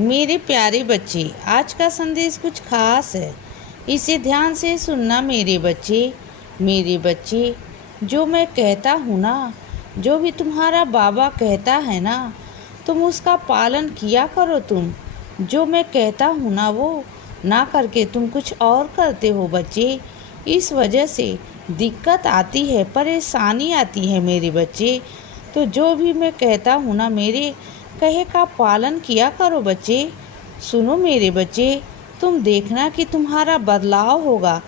मेरे प्यारे बच्चे, आज का संदेश कुछ खास है। इसे ध्यान से सुनना मेरे बच्चे। मेरे बच्चे, जो मैं कहता हूँ ना, जो भी तुम्हारा बाबा कहता है ना, तुम उसका पालन किया करो। तुम जो मैं कहता हूँ ना, वो ना करके तुम कुछ और करते हो बच्चे। इस वजह से दिक्कत आती है, परेशानी आती है मेरे बच्चे। तो जो भी मैं कहता हूँ ना, मेरे कहे का पालन किया करो बच्चे। सुनो मेरे बच्चे, तुम देखना कि तुम्हारा बदलाव होगा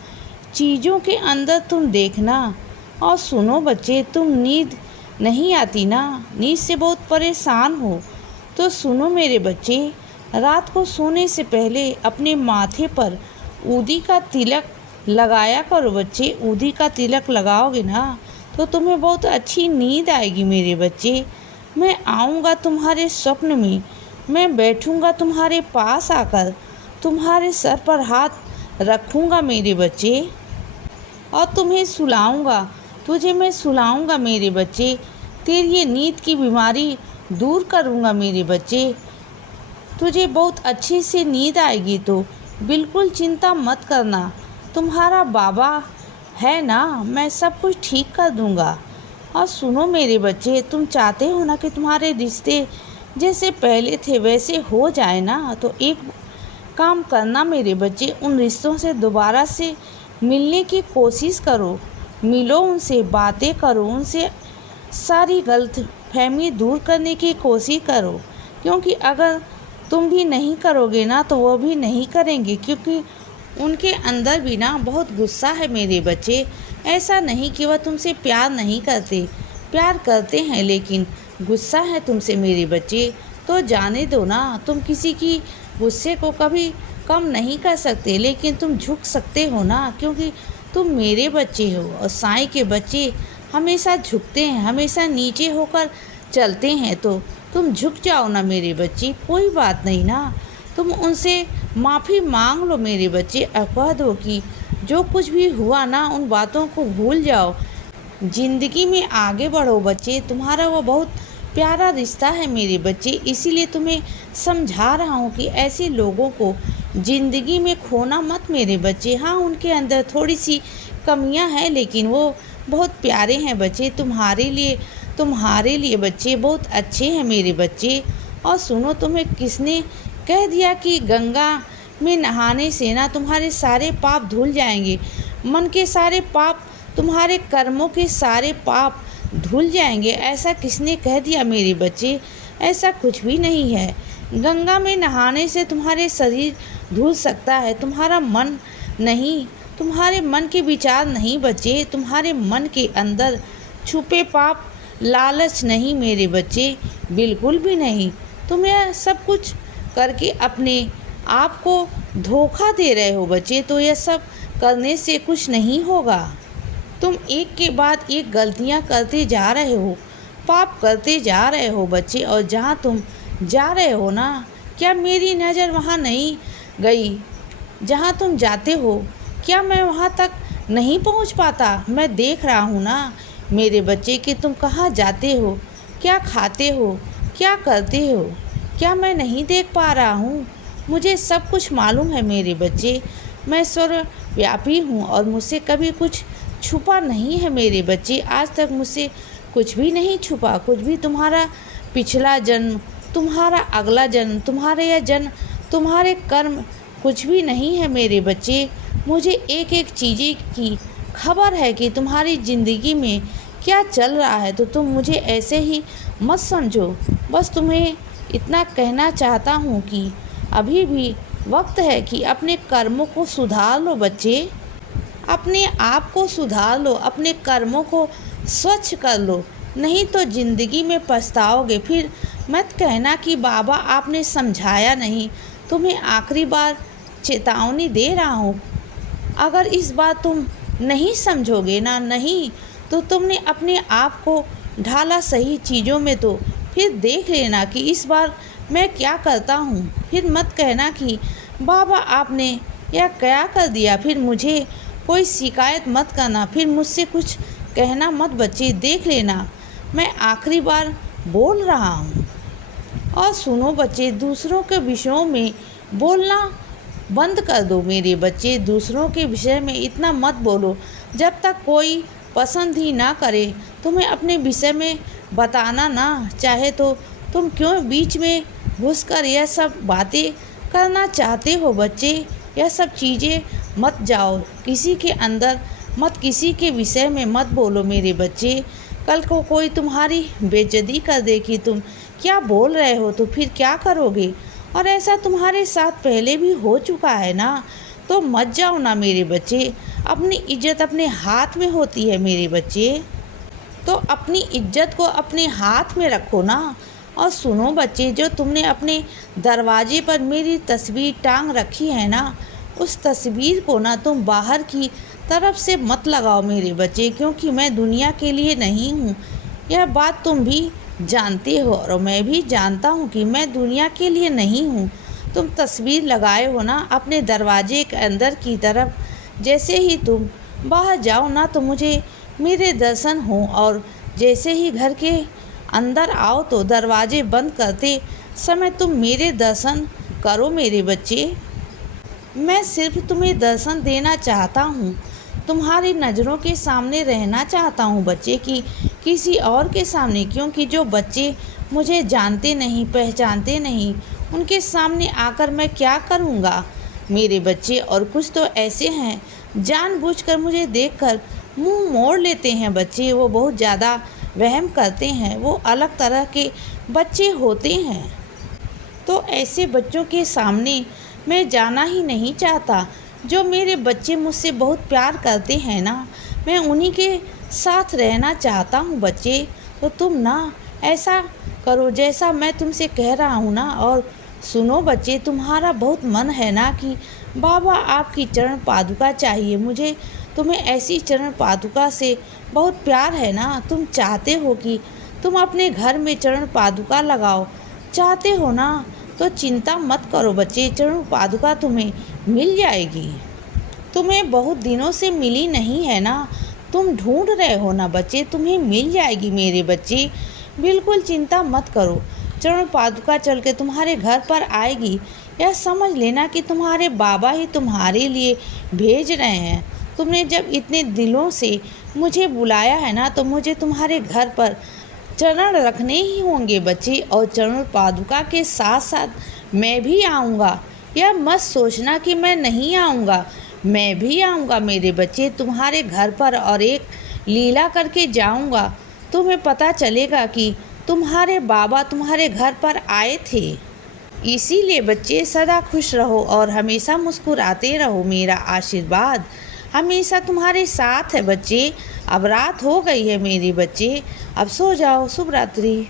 चीज़ों के अंदर। तुम देखना और सुनो बच्चे, तुम नींद नहीं आती ना, नींद से बहुत परेशान हो, तो सुनो मेरे बच्चे, रात को सोने से पहले अपने माथे पर ऊदी का तिलक लगाया करो बच्चे। ऊदी का तिलक लगाओगे ना तो तुम्हें बहुत अच्छी नींद आएगी मेरे बच्चे। मैं आऊँगा तुम्हारे स्वप्न में, मैं बैठूँगा तुम्हारे पास आकर, तुम्हारे सर पर हाथ रखूँगा मेरे बच्चे और तुम्हें सुलाऊँगा। तुझे मैं सुलाऊँगा मेरे बच्चे। तेरी ये नींद की बीमारी दूर करूँगा मेरे बच्चे। तुझे बहुत अच्छी से नींद आएगी, तो बिल्कुल चिंता मत करना। तुम्हारा बाबा है ना, मैं सब कुछ ठीक कर दूँगा। और सुनो मेरे बच्चे, तुम चाहते हो ना कि तुम्हारे रिश्ते जैसे पहले थे वैसे हो जाए ना, तो एक काम करना मेरे बच्चे, उन रिश्तों से दोबारा से मिलने की कोशिश करो। मिलो उनसे, बातें करो उनसे, सारी गलतफहमी दूर करने की कोशिश करो। क्योंकि अगर तुम भी नहीं करोगे ना, तो वो भी नहीं करेंगे, क्योंकि उनके अंदर भी ना बहुत गुस्सा है मेरे बच्चे। ऐसा नहीं कि वह तुमसे प्यार नहीं करते, प्यार करते हैं, लेकिन गुस्सा है तुमसे मेरे बच्चे। तो जाने दो ना, तुम किसी की गुस्से को कभी कम नहीं कर सकते, लेकिन तुम झुक सकते हो ना, क्योंकि तुम मेरे बच्चे हो। और साईं के बच्चे हमेशा झुकते हैं, हमेशा नीचे होकर चलते हैं। तो तुम झुक जाओ ना मेरे बच्चे, कोई बात नहीं ना। तुम उनसे माफ़ी मांग लो मेरे बच्चे, और कह दो कि जो कुछ भी हुआ ना, उन बातों को भूल जाओ, ज़िंदगी में आगे बढ़ो बच्चे। तुम्हारा वो बहुत प्यारा रिश्ता है मेरे बच्चे, इसीलिए तुम्हें समझा रहा हूँ कि ऐसे लोगों को ज़िंदगी में खोना मत मेरे बच्चे। हाँ, उनके अंदर थोड़ी सी कमियाँ हैं, लेकिन वो बहुत प्यारे हैं बच्चे। तुम्हारे लिए बच्चे बहुत अच्छे हैं मेरे बच्चे। और सुनो, तुम्हें किसने कह दिया कि गंगा में नहाने से ना तुम्हारे सारे पाप धुल जाएंगे? मन के सारे पाप, तुम्हारे कर्मों के सारे पाप धुल जाएंगे? ऐसा किसने कह दिया मेरे बच्चे? ऐसा कुछ भी नहीं है। गंगा में नहाने से तुम्हारे शरीर धुल सकता है, तुम्हारा मन नहीं, तुम्हारे मन के विचार नहीं बच्चे। तुम्हारे मन के अंदर छुपे पाप, लालच नहीं मेरे बच्चे, बिल्कुल भी नहीं। तुम यह सब कुछ करके अपने आप को धोखा दे रहे हो बच्चे। तो यह सब करने से कुछ नहीं होगा। तुम एक के बाद एक गलतियां करते जा रहे हो, पाप करते जा रहे हो बच्चे। और जहाँ तुम जा रहे हो ना, क्या मेरी नज़र वहाँ नहीं गई? जहाँ तुम जाते हो, क्या मैं वहाँ तक नहीं पहुँच पाता? मैं देख रहा हूँ ना मेरे बच्चे कि तुम कहाँ जाते हो, क्या खाते हो, क्या करते हो। क्या मैं नहीं देख पा रहा हूँ? मुझे सब कुछ मालूम है मेरे बच्चे। मैं सर्वव्यापी हूँ और मुझसे कभी कुछ छुपा नहीं है मेरे बच्चे। आज तक मुझसे कुछ भी नहीं छुपा, कुछ भी। तुम्हारा पिछला जन्म, तुम्हारा अगला जन्म, तुम्हारे यह जन्म, तुम्हारे कर्म कुछ भी नहीं है मेरे बच्चे। मुझे एक एक चीज़ें की खबर है कि तुम्हारी ज़िंदगी में क्या चल रहा है। तो तुम मुझे ऐसे ही मत समझो। बस तुम्हें इतना कहना चाहता हूँ कि अभी भी वक्त है कि अपने कर्मों को सुधार लो बच्चे। अपने आप को सुधार लो, अपने कर्मों को स्वच्छ कर लो, नहीं तो ज़िंदगी में पछताओगे। फिर मत कहना कि बाबा आपने समझाया नहीं। तुम्हें आखिरी बार चेतावनी दे रहा हूँ, अगर इस बार तुम नहीं समझोगे ना, नहीं, तो तुमने अपने आप को ढाला सही चीज़ों में, तो फिर देख लेना कि इस बार मैं क्या करता हूँ। फिर मत कहना कि बाबा आपने यह क्या कर दिया। फिर मुझे कोई शिकायत मत करना, फिर मुझसे कुछ कहना मत बच्चे। देख लेना, मैं आखिरी बार बोल रहा हूँ। और सुनो बच्चे, दूसरों के विषयों में बोलना बंद कर दो मेरे बच्चे। दूसरों के विषय में इतना मत बोलो। जब तक कोई पसंद ही ना करे तुम्हें अपने विषय में बताना ना चाहे तो तुम क्यों बीच में घुसकर यह सब बातें करना चाहते हो बच्चे। यह सब चीज़ें मत जाओ किसी के अंदर, मत किसी के विषय में मत बोलो मेरे बच्चे। कल को कोई तुम्हारी बेइज्जती कर दे कि तुम क्या बोल रहे हो तो फिर क्या करोगे। और ऐसा तुम्हारे साथ पहले भी हो चुका है ना, तो मत जाओ ना मेरे बच्चे। अपनी इज्जत अपने हाथ में होती है मेरे बच्चे, तो अपनी इज्जत को अपने हाथ में रखो ना। और सुनो बच्चे, जो तुमने अपने दरवाजे पर मेरी तस्वीर टांग रखी है ना, उस तस्वीर को ना तुम बाहर की तरफ से मत लगाओ मेरे बच्चे, क्योंकि मैं दुनिया के लिए नहीं हूँ। यह बात तुम भी जानते हो और मैं भी जानता हूँ कि मैं दुनिया के लिए नहीं हूँ। तुम तस्वीर लगाए हो ना अपने दरवाजे के अंदर की तरफ। जैसे ही तुम बाहर जाओ ना तो मुझे मेरे दर्शन हो, और जैसे ही घर के अंदर आओ तो दरवाजे बंद करते समय तुम मेरे दर्शन करो मेरे बच्चे। मैं सिर्फ तुम्हें दर्शन देना चाहता हूँ, तुम्हारी नज़रों के सामने रहना चाहता हूँ बच्चे, कि किसी और के सामने। क्योंकि जो बच्चे मुझे जानते नहीं, पहचानते नहीं, उनके सामने आकर मैं क्या करूँगा मेरे बच्चे। और कुछ तो ऐसे हैं जानबूझकर मुझे देखकर मुंह मोड़ लेते हैं बच्चे। वो बहुत ज़्यादा वहम करते हैं, वो अलग तरह के बच्चे होते हैं। तो ऐसे बच्चों के सामने मैं जाना ही नहीं चाहता। जो मेरे बच्चे मुझसे बहुत प्यार करते हैं ना, मैं उन्हीं के साथ रहना चाहता हूँ बच्चे। तो तुम ना ऐसा करो जैसा मैं तुमसे कह रहा हूँ ना। और सुनो बच्चे, तुम्हारा बहुत मन है ना कि बाबा आपकी चरण पादुका चाहिए मुझे। तुम्हें ऐसी चरण पादुका से बहुत प्यार है ना, तुम चाहते हो कि तुम अपने घर में चरण पादुका लगाओ, चाहते हो ना। तो चिंता मत करो बच्चे, चरण पादुका तुम्हें मिल जाएगी। तुम्हें बहुत दिनों से मिली नहीं है ना, तुम ढूंढ रहे हो ना बच्चे, तुम्हें मिल जाएगी मेरे बच्चे। बिल्कुल चिंता मत करो, चरण पादुका चल के तुम्हारे घर पर आएगी। यह समझ लेना कि तुम्हारे बाबा ही तुम्हारे लिए भेज रहे हैं। तुमने जब इतने दिलों से मुझे बुलाया है ना, तो मुझे तुम्हारे घर पर चरण रखने ही होंगे बच्चे। और चरण पादुका के साथ साथ मैं भी आऊँगा। यह मत सोचना कि मैं नहीं आऊँगा, मैं भी आऊँगा मेरे बच्चे तुम्हारे घर पर, और एक लीला करके जाऊँगा। तुम्हें पता चलेगा कि तुम्हारे बाबा तुम्हारे घर पर आए थे। इसीलिए बच्चे सदा खुश रहो और हमेशा मुस्कुराते रहो। मेरा आशीर्वाद हमेशा तुम्हारे साथ है बच्चे। अब रात हो गई है मेरे बच्चे, अब सो जाओ। शुभ रात्रि।